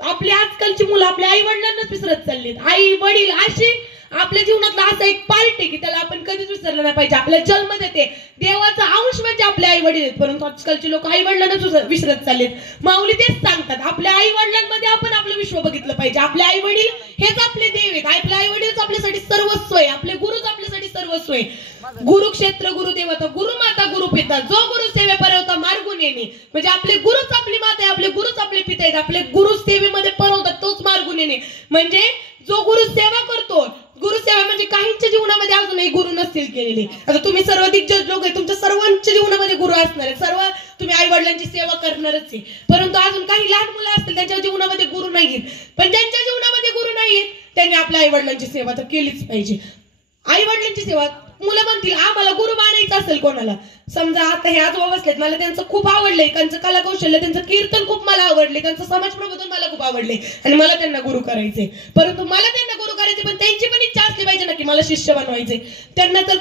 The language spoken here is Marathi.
आपली आजकालची मुलं आपल्या आई वडिलांनाच विसरत चाललीत. आई वडील अशी आपल्या जीवनातला असा एक पार्ट आहे की त्याला आपण कधीच विसरलं नाही पाहिजे. आपल्या जन्म देते देवाचा अंश म्हणजे आपले आई वडील आहेत, परंतु आजकालचे लोक आई वडिलांनाच विसरत चाललेत. माऊली तेच सांगतात, आपल्या आई वडिलांमध्ये आपण आपलं विश्व बघितलं पाहिजे. आपले आई वडील हेच आपले देव आहेत. आपले आई वडीलच आपल्यासाठी सर्वस्व आहे. आपले गुरुच आपल्यासाठी सर्वस्व आहे. गुरुक्षेत्र गुरुदेवता गुरुमाता गुरुपिता जो गुरु सेवे परवता मार्गून येणे, म्हणजे आपले गुरुच आपली माता आहे, आपले गुरुच आपले पिता आहेत. आपले गुरु सेवेमध्ये परवतात तोच मार्गून येणे, म्हणजे जो गुरु सेवा करतो. गुरुसेवा म्हणजे काहींच्या जीवनामध्ये अजूनही गुरु नसतील केलेले. आता तुम्ही सर्व दिग्गज लोक आहे, तुमच्या सर्वांच्या जीवनामध्ये गुरु असणार आहेत. सर्व तुम्ही आई वडिलांची सेवा करणारच आहे, परंतु अजून काही लहान मुलं असतील त्यांच्या जीवनामध्ये गुरु नाहीयेत. पण ज्यांच्या जीवनामध्ये गुरु नाहीयेत त्यांनी आपल्या आई वडिलांची सेवा तर केलीच पाहिजे. आई वडिलांची सेवा मुलं म्हणतील आम्हाला गुरु मानायचं असेल कोणाला, समजा आता हे आजोबा बसलेत, मला त्यांचं खूप आवडलंय, त्यांचं कला कौशल्य, त्यांचं कीर्तन खूप मला आवडले, त्यांचं समाज प्रबोधन मला खूप आवडले आणि मला त्यांना गुरु करायचे. परंतु मला त्यांना गुरु करायचे, पण त्यांची पण इच्छा असली पाहिजे ना की मला शिष्य बनवायचे. त्यांना तर